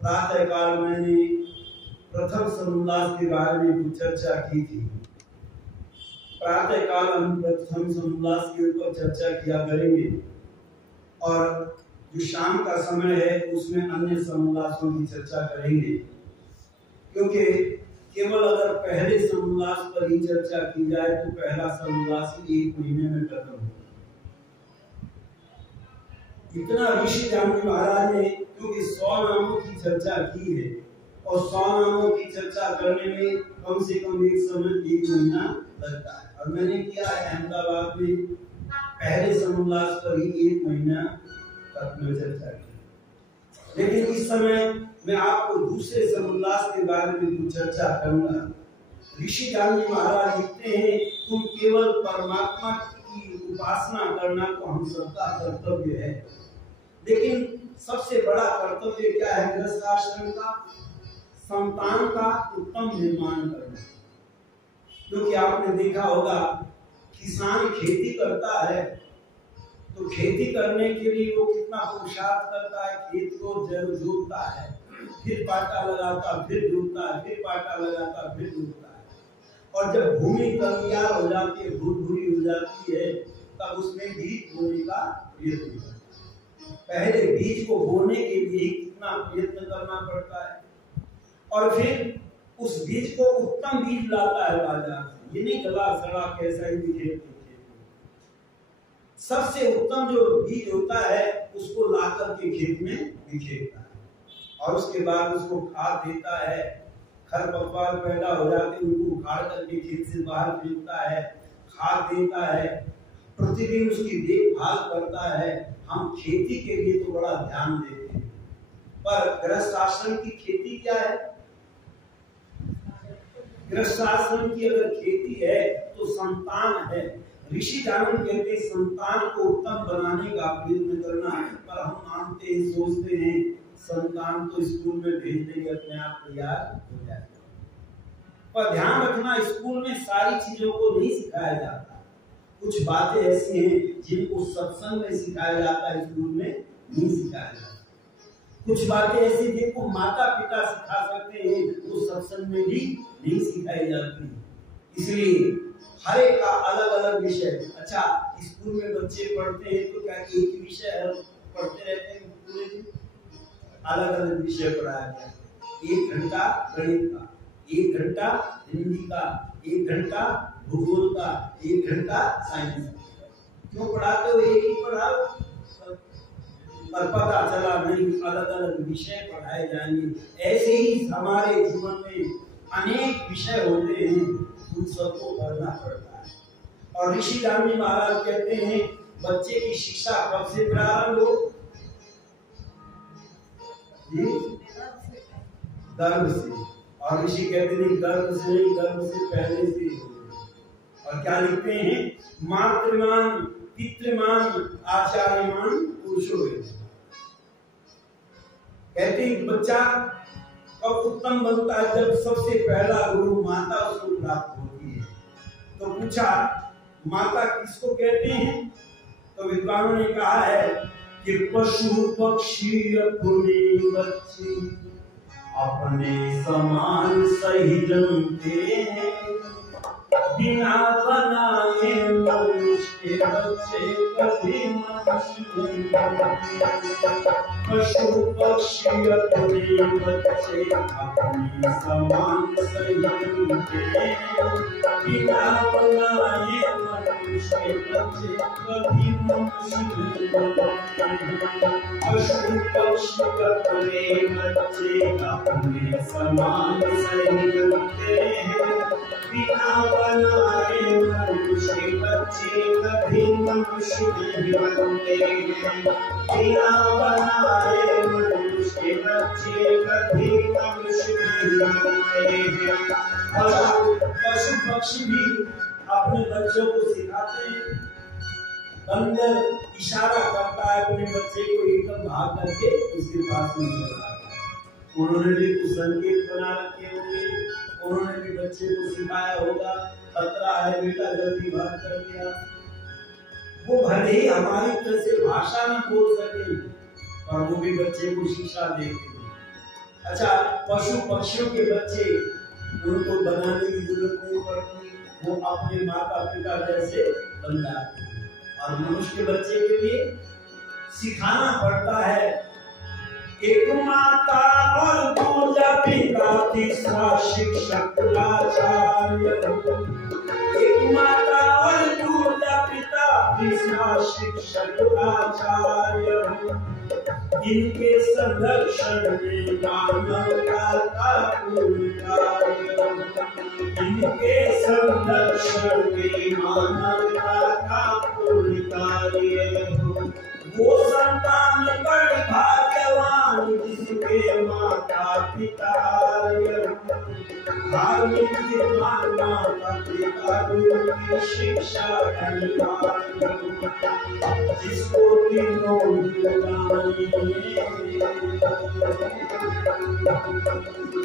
प्रातः काल मैंने प्रथम समुल्लास के बारे में कुछ चर्चा की थी। प्रातः काल हम प्रथम समुल्लास के ऊपर चर्चा किया करेंगे और जो शाम का समय है उसमें अन्य समुल्लासों की चर्चा करेंगे, क्योंकि केवल अगर पहले समुल्लास पर ही चर्चा की जाए तो पहला समुल्लास 1 महीने में खत्म हो। इतना ऋषि जामनी महाराज ने क्योंकि 100 नामों की चर्चा की है और 100 नामों की चर्चा करने में कम से कम 1 महीना लगता है, और मैंने किया है अहमदाबाद में पहले समुल्लास पर ही 1 महीना तक में चर्चा की। लेकिन इस समय मैं आपको दूसरे समुल्लास के बारे में कुछ चर्चा करूंगा। ऋषि जामनी महाराज लिखते हैं, तुम केवल परमात्मा की उपासना करना तो हम सबका कर्तव्य है, लेकिन सबसे बड़ा कर्तव्य क्या है गृहस्थाश्रम का? संतान का उत्तम निर्माण करना। क्योंकि आपने देखा होगा किसान खेती करता है तो खेती करने के लिए वो कितना पुरुषार्थ करता है, खेत को जोतता है, फिर पाटा लगाता, फिर जोतता है, फिर पाटा लगाता, फिर जोतता है, और जब भूमि तैयार हो जाती है, भूरी हो जाती है, तब उसमें बीज बोने का प्रयत्न करता है। पहले बीज को बोने के लिए कितना प्रयत्न करना पड़ता है, और फिर उस बीज को उत्तम बीज लाता है बाजार से, ये नहीं गला सड़ा कैसा ही दिखे। सबसे उत्तम जो बीज होता है उसको लाकर के खेत में बिखेरता है और उसके बाद उसको खाद देता है। खरपतवार पैदा हो जाते उनको उखाड़ करके खेत से बाहर फेंकता है, खाद देता है, प्रतिदिन उसकी देखभाल करता है। हम खेती के लिए तो बड़ा ध्यान देते हैं, पर गृहस्थाश्रम की खेती क्या है? गृहस्थाश्रम की अगर खेती है तो संतान है। ऋषि जामनी कहते हैं संतान को उत्तम बनाने का प्रयत्न करना है, पर हम मानते हैं, सोचते हैं संतान तो स्कूल में भेज देंगे, अपने आप तैयार हो जाएगा। पर ध्यान रखना, स्कूल में सारी चीजों को नहीं सिखाया जाता। कुछ बातें ऐसी हैं जिनको सत्संग में सिखाया जाता है, स्कूल में नहीं सिखाया जाता। कुछ बातें ऐसी जिनको माता पिता सिखा सकते हैं वो सत्संग में भी नहीं सिखाई जाती। इसलिए हर एक का अलग अलग विषय। अच्छा, स्कूल में बच्चे पढ़ते हैं तो क्या एक ही विषय पढ़ते रहते हैं पूरे दिन? अलग अलग विषय पढ़ाया जाता है। 1 घंटा गणित का, 1 घंटा हिंदी का, 1 घंटा भूगोल का, 1 घंटा साइंस का। क्यों पढ़ाते हो? एक ही पढ़ाओ, पर पता चला नहीं अलग अलग विषय पढ़ाए जाएंगे। ऐसे ही हमारे जीवन में अनेक विषय होते हैं, उन सबको पढ़ना पड़ता है। और ऋषि जामनी महाराज कहते हैं बच्चे की शिक्षा कब से प्रारंभ हो? गर्भ से। और ऋषि कहते हैं गर्भ से नहीं, गर्भ से पहले से हो। और क्या लिखते हैं? मातृमान पितृमान आचार्यमान पुरुषो। कहते हैं बच्चा कब उत्तम बनता है? जब सबसे पहला गुरु माता उसको प्राप्त होती है। तो पूछा माता किसको कहते हैं? तो विद्वानों ने कहा है कि पशु पक्षी अपने बच्चे अपने समान सही जमते हैं, बिना बनाए मनुष्य के बच्चे कभी मनुष्य नहीं बनते। पशु पक्षी अपने बच्चे अपने समान सही जमते हैं, बिना बनाए मनुष्य के बच्चे कभी मनुष्य नहीं बनते। पशु पक्षी अपने बच्चे अपने समान सही जमते हैं, बिना बनाए मनुष्य बच्चे कभी मनुष्य नहीं बनते हैं। बिना बनाए मनुष्य बच्चे कभी मनुष्य नहीं बनते हैं। पशु पक्षी भी अपने बच्चों को सिखाते हैं। बंदर इशारा करता है अपने बच्चे को, एकदम भाग करके उसके पास नहीं चला जाता है। उन्होंने भी कुछ संकेत बना रखे होंगे, उन्होंने भी बच्चे को सिखाया होगा खतरा है बेटा, जल्दी भाग कर दिया। वो भले ही हमारी तरह से भाषा न बोल सके पर वो भी बच्चे को शिक्षा देते हैं। अच्छा, पशु पक्षियों के बच्चे उनको बनाने की जरूरत नहीं पड़ती, वो अपने माता पिता जैसे बन जाते हैं। और मनुष्य के बच्चे के लिए सिखाना पड़ता है। एक माता और दूजा पिता, तीसरा शिक्षक आचार्य। एक माता और दूजा पिता, तीसरा शिक्षक आचार्य। इनके संरक्षण में मानवता का पूर्ण कार्य। इनके संरक्षण में मानवता का पूर्ण कार्य हो। वो संतान बड़ भाग्यवान जिसके माता पिता धार्मिक विद्वान, माता पिता गुरु की शिक्षा अनिवार्य, जिसको तीनों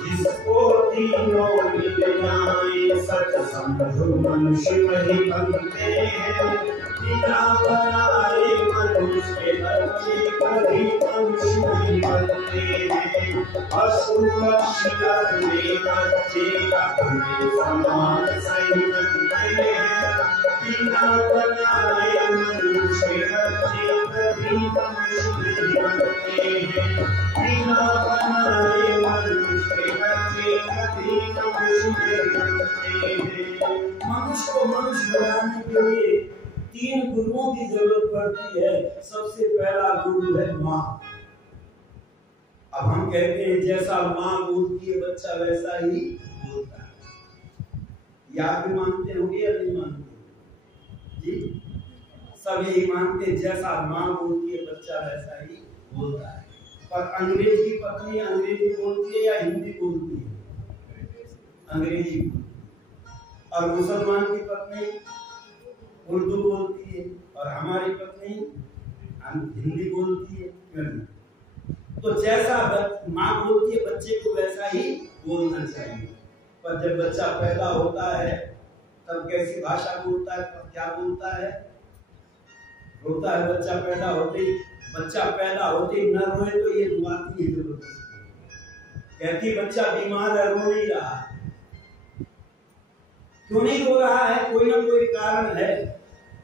जिसको तीनों मिल जाए सत्संग मनुष्य वही बनते हैं। बिना बनाए मनुष्य बच्चे कभी मनुष्य नहीं बनते हैं। पशु पक्षी अपने बच्चे अपने समान सही बनते हैं। बिना बनाए मनुष्य बच्चे कभी मनुष्य नहीं बनते हैं। बिना बनाए मनुष्य बच्चे कभी मनुष्य नहीं बनते हैं। मनुष्य को मनुष्य बनाने के लिए 3 गुरुओं की जरूरत पड़ती है। सबसे पहला गुरु है माँ। अब हम कहते हैं जैसा माँ बोलती है बच्चा वैसा ही बोलता है। या भी मानते होंगे या नहीं मानते जी? सब यही मानते हैं जैसा माँ बोलती है बच्चा वैसा ही बोलता है। पर अंग्रेज की पत्नी अंग्रेजी बोलती है या हिंदी बोलती है? अंग्रेजी। और मुसलमान की पत्नी उर्दू बोलती है और हमारी पत्नी हिंदी बोलती है। क्यों? तो जैसा माँ बोलती है बच्चे को वैसा ही बोलना चाहिए। पर जब बच्चा पैदा होता है तब कैसी भाषा बोलता है? तब क्या बोलता है? रोता है बच्चा पैदा होते ही। बच्चा पैदा होते ही न रोए तो ये दुआती है जबरदस्ती, कहती बच्चा बीमार है, रो नहीं रहा। क्यों नहीं रो रहा है? कोई ना कोई कारण है,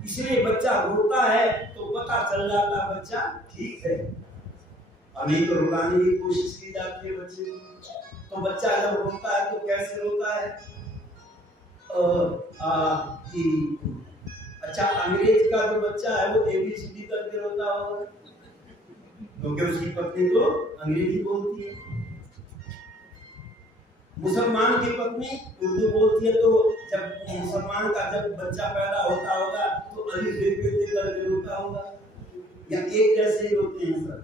इसलिए बच्चा रोता है तो पता चल जाता बच्चा ठीक है। और नहीं तो रुलाने की कोशिश की जाती है बच्चे को। तो बच्चा जब रोता है तो कैसे रोता है? अच्छा, अंग्रेज का जो बच्चा है वो ABCD करके रोता होगा क्योंकि उसकी पत्नी तो अंग्रेजी बोलती है। मुसलमान की पत्नी उर्दू बोलती है, तो जब मुसलमान का जब बच्चा पैदा होता होगा तो अली बेटे करके रोता होगा या एक जैसे ही रोते हैं सब?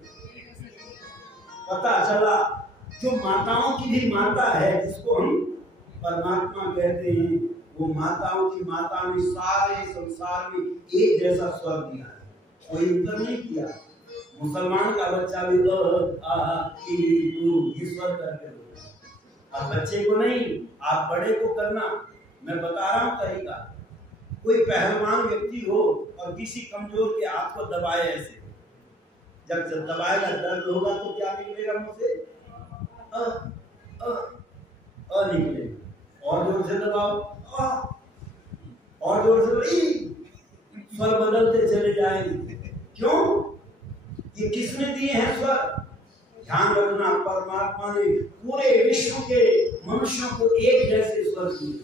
पता चला जो माताओं की भी माता है जिसको हम परमात्मा कहते हैं, वो माताओं की माता ने सारे संसार में एक जैसा स्वर दिया है, कोई अंतर नहीं किया। मुसलमान का बच्चा भी ये स्वर करके रोता है। अब बच्चे को नहीं, आप बड़े को करना। मैं बता रहा हूँ तरीका। कोई पहलवान व्यक्ति हो और किसी कमजोर के हाथ को दबाए ऐसे, जब दबाएगा दर्द होगा तो क्या निकलेगा मुंह से? निकलेगा। और जोर से दबाओ, और जोर से, स्वर बदलते चले जाएंगे। क्यों? ये किसने दिए हैं स्वर? ध्यान रखना, परमात्मा ने पूरे विश्व के मनुष्यों को एक जैसे स्वर दिए।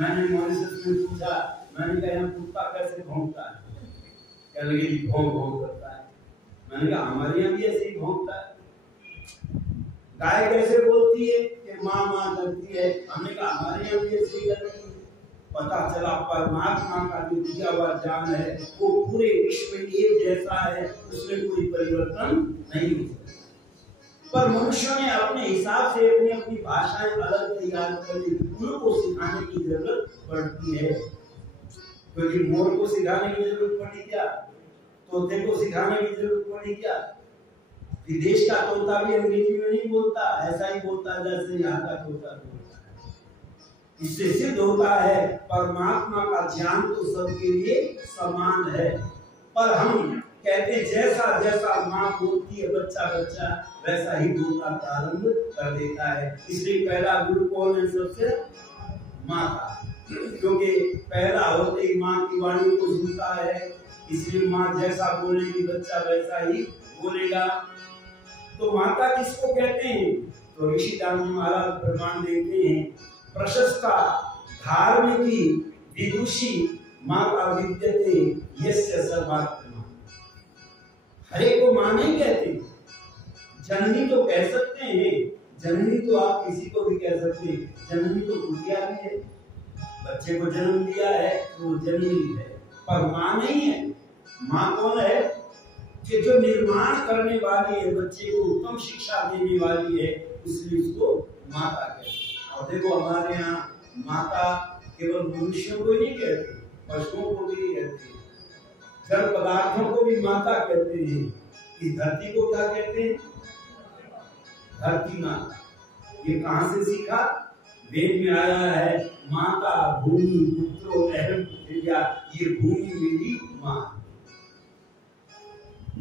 मैंने मॉरिशस में पूछा, मैंने कहा यहाँ कुत्ता कैसे भौंकता है? क्या लगे भौंक भौंक करता है? मैंने कहा हमारे यहाँ भी ऐसे ही भौंकता है। गाय कैसे बोलती है कि माँ माँ करती है? हमने कहा हमारे यहाँ भी ऐसे ही करती है। पता चला परमात्मा का जो दिया हुआ ज्ञान है वो पूरे विश्व में एक जैसा है, उसमें कोई परिवर्तन नहीं हो सकता। पर मनुष्यों ने अपने हिसाब से अपनी अपनी भाषाएं अलग तैयार कर ली, उनको सिखाने की जरूरत पड़ती है। क्योंकि मोर को सिखाने की जरूरत पड़ी क्या? तोते को सिखाने की जरूरत पड़ी क्या? विदेश का तोता भी अंग्रेजी में नहीं बोलता, ऐसा ही बोलता जैसे यहाँ का तोता बोलता है। इससे सिद्ध होता है परमात्मा का ज्ञान तो सबके लिए समान है। पर हम कहते हैं जैसा जैसा माँ बोलती है बच्चा बच्चा वैसा ही बोलना प्रारंभ कर देता है। इसलिए पहला गुरु कौन है? सबसे माता, क्योंकि पहला होते ही माँ की वाणी को सुनता है, इसलिए माँ जैसा बोलेगी बच्चा वैसा ही बोलेगा। तो माता किसको कहते हैं? तो ऋषि दानी महाराज प्रमाण देते हैं, प्रशस्ता धार्मिकी विदुषी माता विद्यते यस्य सर्वात्मा। हरे को मां नहीं कहते, जननी तो कह सकते हैं, जननी तो आप किसी को भी कह सकते हैं, जननी तो कुटिया भी है, बच्चे को जन्म दिया है तो जननी है, पर मां नहीं है। मां कौन है? कि जो निर्माण करने वाली है, बच्चे को उत्तम शिक्षा देने वाली है, इसलिए उसको माता कहते हैं। और देखो हमारे यहाँ माता केवल मनुष्यों को ही नहीं कहते, पशुओं को भी कहते हैं, जड़ पदार्थों को भी माता कहते हैं। इस धरती को क्या कहते हैं? धरती माता। ये कहां से सीखा? वेद में आया है, माता भूमि पुत्रो अहम पृथिव्या, ये भूमि मेरी मां।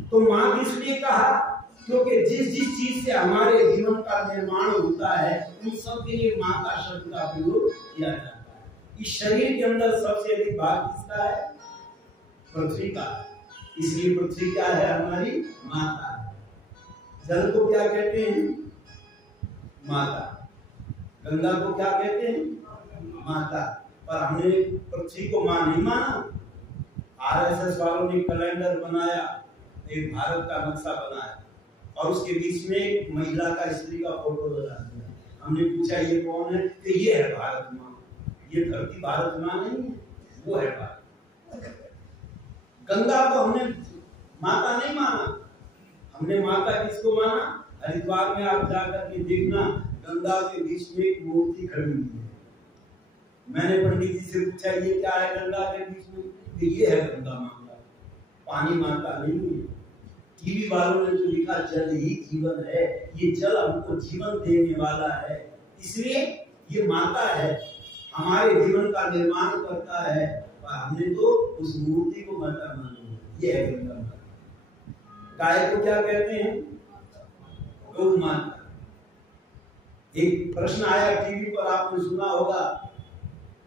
तो मां इसलिए कहा क्योंकि जिस जिस चीज से हमारे जीवन का निर्माण होता है उन सब के लिए मां का शब्द का प्रयोग किया जाता है। इस शरीर के अंदर सबसे अधिक भाग किसका है? पृथ्वी का। इसलिए पृथ्वी क्या है? हमारी माता है। जल को क्या कहते हैं? माता। गंगा को क्या कहते हैं? माता। पर हमने पृथ्वी को मां नहीं माना। आरएसएस वालों ने कैलेंडर बनाया, एक भारत का नक्शा बनाया और उसके बीच में एक महिला का, स्त्री का फोटो लगा दिया। हमने पूछा ये कौन है? कि ये है भारत माँ। ये धरती भारत माँ नहीं है, वो है भारत। गंगा को हमने माता नहीं माना, हमने माता किसको माना? हरिद्वार में आप जाकर के देखना, गंगा के बीच में एक मूर्ति खड़ी हुई है। मैंने पंडित जी से पूछा ये क्या है गंगा के बीच में? कि ये है गंगा माता, पानी माता नहीं है। टीवी वालों ने तो लिखा जल ही जीवन है, ये जल हमको जीवन देने वाला है, इसलिए ये माता है, हमारे जीवन का निर्माण करता है। पर हमने तो उस मूर्ति को माता मान लिया। ये है गंगा माता। गाय को क्या कहते हैं? गौ माता। एक प्रश्न आया टीवी पर, आपने सुना होगा,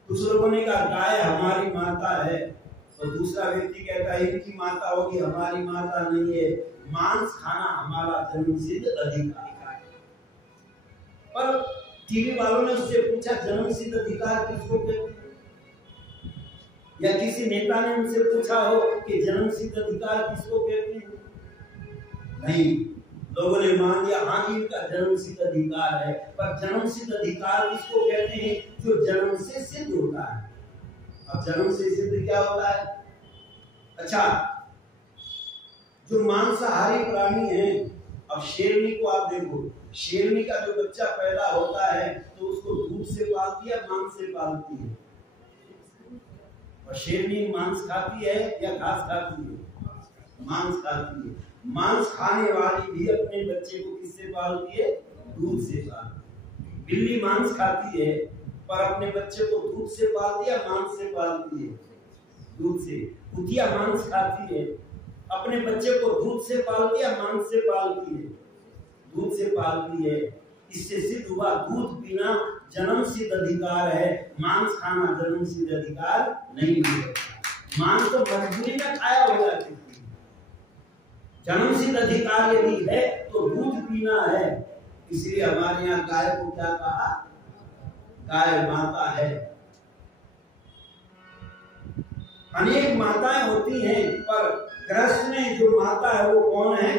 कुछ लोगों ने कहा गाय हमारी माता है, तो दूसरा व्यक्ति कहता है इनकी माता होगी, हमारी माता नहीं है। मांस खाना हमारा जन्मसिद्ध अधिकार है। पर टीवी वालों ने उससे पूछा जन्मसिद्ध अधिकार किसको कहते हैं? या किसी नेता ने उनसे पूछा हो कि जन्मसिद्ध अधिकार किसको कहते हैं? नहीं, लोगों ने मान लिया हाँ जी इनका जन्मसिद्ध अधिकार है। पर जन्मसिद्ध अधिकार किसको कहते हैं? जो जन्म से सिद्ध होता है। अब जन्म से सिद्ध क्या होता है? अच्छा, जो मांसाहारी प्राणी है, अब शेरनी को आप देखो, शेरनी का जो बच्चा पैदा होता है तो उसको दूध से पालती है, मांस से पालती है। और शेरनी मांस खाती है या घास खाती है? मांस खाती है। मांस खाने वाली भी अपने बच्चे को किससे पालती है? दूध से पालती है। बिल्ली मांस खाती है पर अपने बच्चे को दूध से पालती है, मांस से पालती है? दूध से। कुतिया मांस खाती है, अपने बच्चे को दूध से पालती है, मांस से पालती है? दूध से पालती है। इससे सिद्ध हुआ दूध पीना जन्म सिद्ध अधिकार है, मांस खाना जन्म सिद्ध अधिकार नहीं है। मांस तो मजबूरी में खाया होगा, जन्म सिद्ध अधिकार यदि है तो दूध पीना है। इसलिए हमारे यहाँ गाय को क्या कहा? गाय माता है। अनेक माताएं होती हैं, पर कृष्ण में जो माता है वो कौन है?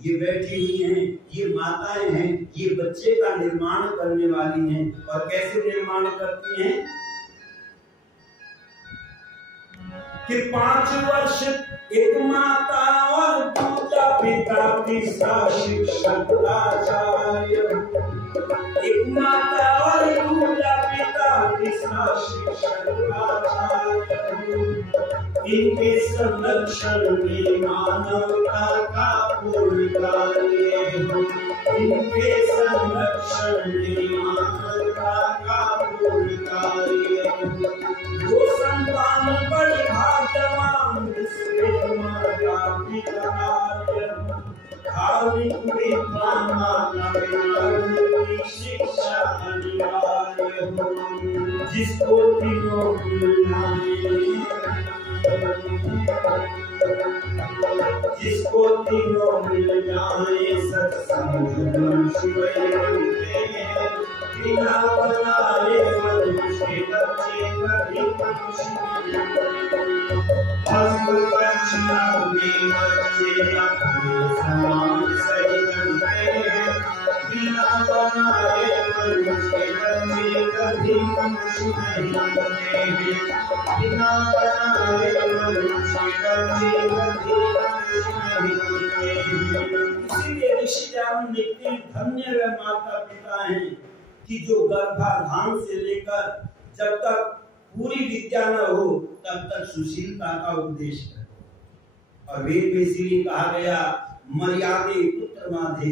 ये बैठी हुई हैं, ये माताएं हैं, ये बच्चे का निर्माण करने वाली हैं। और कैसे निर्माण करती हैं? कि 5 वर्ष एक माता और दूजा पिता, तीसरा शिक्षक आचार्य। एक माता और दूजा पिता, तीसरा शिक्षक आचार्य। इनके संरक्षण में मानवता का पूर्ण कार्य हो। इनके संरक्षण में मानवता का पूर्ण कार्य हो। वो संतान बड़ी भाग्यवान, जिसके माता भाविक विद्वान माता पिता की शिक्षा अनिवार्य हो। जिसको तीनों मिल जाए, जिसको तीनों मिल जाए, सत्संग शिवय बनते हैं। बिना बनाए मनुष्य के बच्चे कभी मनुष्य बच्चे अपने समान सही बनते हैं। बिना बनाए मनुष्य बच्चे कभी मनुष्य नहीं बनते हैं। बिना बनाए मनुष्य बच्चे कभी मनुष्य नहीं बनते हैं। इसीलिए ऋषि जान लिखते हैं, धन्य वे माता पिता हैं कि जो गर्भाधान से लेकर जब तक पूरी विद्या न हो तब तक सुशीलता का उपदेश करे। और वेद में इसीलिए कहा गया, मर्यादे पुत्र माधे।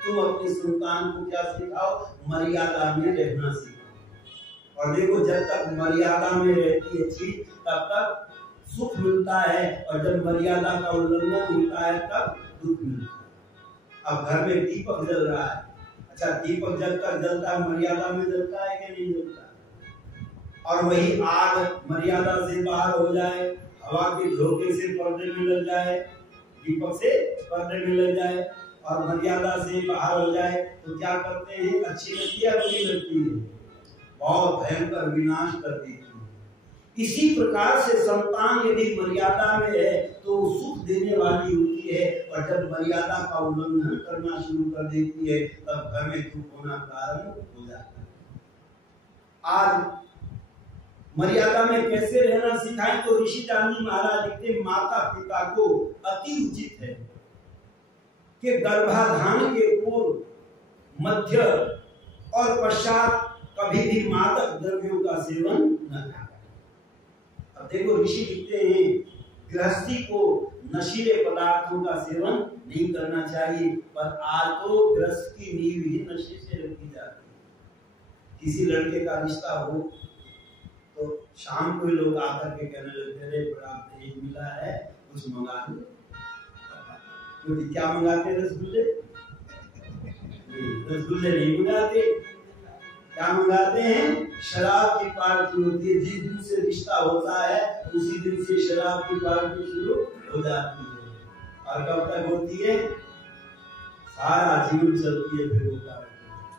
तुम अपनी संतान को क्या सिखाओ? मर्यादा में रहना सिखाओ। और देखो, जब तक मर्यादा में रहती है चीज तब तक सुख मिलता है, और जब मर्यादा का उल्लंघन होता है तब दुख मिलता है। अब घर में दीपक जल रहा है, अच्छा दीपक जब तक जलता है मर्यादा में जलता है कि नहीं जलता? और वही आग मर्यादा से बाहर हो जाए, हवा के झोंके से पर्दे में लग जाए, दीपक से पर्दे में लग जाए और मर्यादा से बाहर हो जाए तो क्या करते हैं? अच्छी लगती है, बुरी लगती है? बहुत भयंकर विनाश कर देती है। इसी प्रकार से संतान यदि मर्यादा में है तो सुख देने वाली होती है, और जब मर्यादा का उल्लंघन करना शुरू कर देती है तब घर में दुख होना प्रारंभ हो जाता है। आज मर्यादा में कैसे रहना सिखाएं तो ऋषि चांदी महाराज लिखते, माता पिता को अति उचित है कि गर्भाधान के पूर्व, मध्य और पश्चात कभी भी मादक द्रव्यों का सेवन न करें। अब देखो, ऋषि लिखते हैं गृहस्थी को नशीले पदार्थों का सेवन नहीं करना चाहिए, पर आज तो गृहस्थ की नींव ही नशे से रखी जाती है। किसी लड़के का रिश्ता हो तो शाम को लोग आकर के कहने लगते हैं, बड़ा दहेज मिला है, कुछ मंगा लो। तो क्या मंगाते हैं? रसगुल्ले? रसगुल्ले नहीं मंगाते, क्या मंगाते हैं? शराब की पार्टी होती है। जिस दिन से रिश्ता होता है उसी दिन से शराब की पार्टी शुरू हो जाती है। और कब तक होती है? सारा जीवन चलती है, फिर होता है,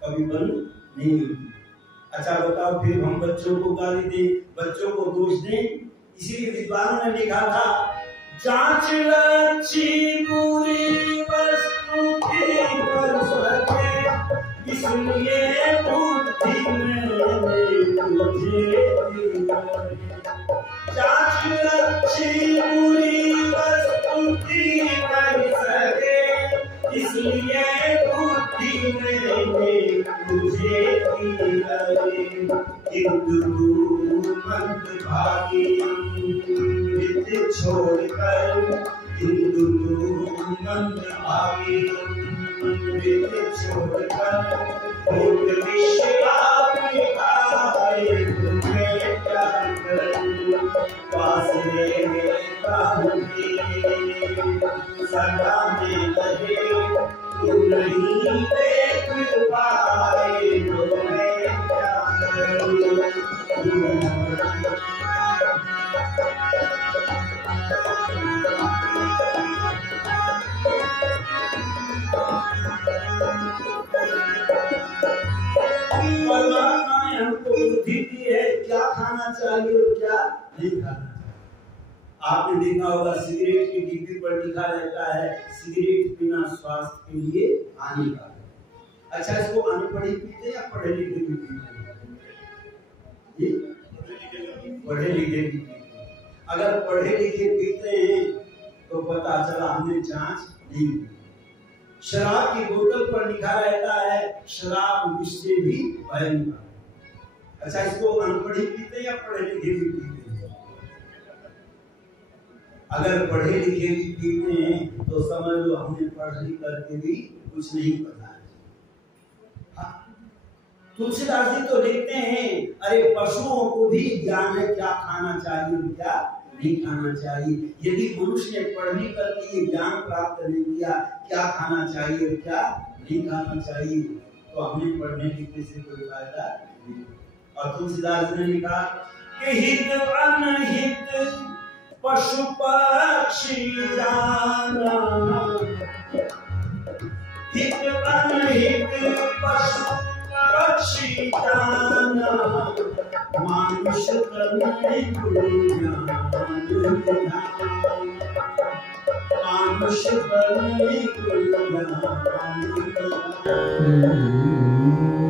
कभी बंद नहीं होती। अच्छा बताओ, फिर हम बच्चों को गाली दें, बच्चों को दोष दें? इसीलिए विद्वानों ने लिखा था, जांच अच्छी बुरी वस्तु की कर सके, इसलिए बुद्धि में तुझे जांच अच्छी बुरी वस्तु की कर सके, इसलिए बुद्धि में तुझे मंद भागी छोड़कर, हिंदू मंद भागी छोड़कर, पास सदा में लगे तू नहीं देख पाए तो मैं क्या करूं। परमात्मा ने हमको बुद्धि दी है, क्या खाना चाहिए और क्या नहीं खाना चाहिए। आपने देखा होगा सिगरेट की डिब्बी पर लिखा रहता है, सिगरेट पीना स्वास्थ्य के लिए हानिकारक। अच्छा, इसको अनपढ़े पीते या पढ़े लिखे भी पीते? पढ़े लिखे भी पीते। अगर पढ़े लिखे पीते हैं तो पता चला हमने जांच नहीं की। शराब की बोतल पर लिखा रहता है, शराब विष से भी भयंकर। अच्छा, इसको अनपढ़े पीते या पढ़े लिखे भी पीते? अगर पढ़े लिखे भी पीते हैं तो समझ लो हमने पढ़ लिख करके भी कुछ नहीं पता है। तुलसीदास जी तो लिखते हैं, अरे पशुओं को भी ज्ञान है क्या खाना चाहिए और क्या नहीं खाना चाहिए। यदि मनुष्य ने पढ़ने करके ये ज्ञान प्राप्त नहीं किया क्या खाना चाहिए और क्या नहीं खाना चाहिए, तो हमें पढ़ने लिखने से कोई फायदा नहीं। और तुलसीदास ने लिखा कि हित अनहित पशु पक्षी जाना, हित अनहित पशु पक्षी जाना, मानुष करने को ज्ञान, मानुष करने को ज्ञान।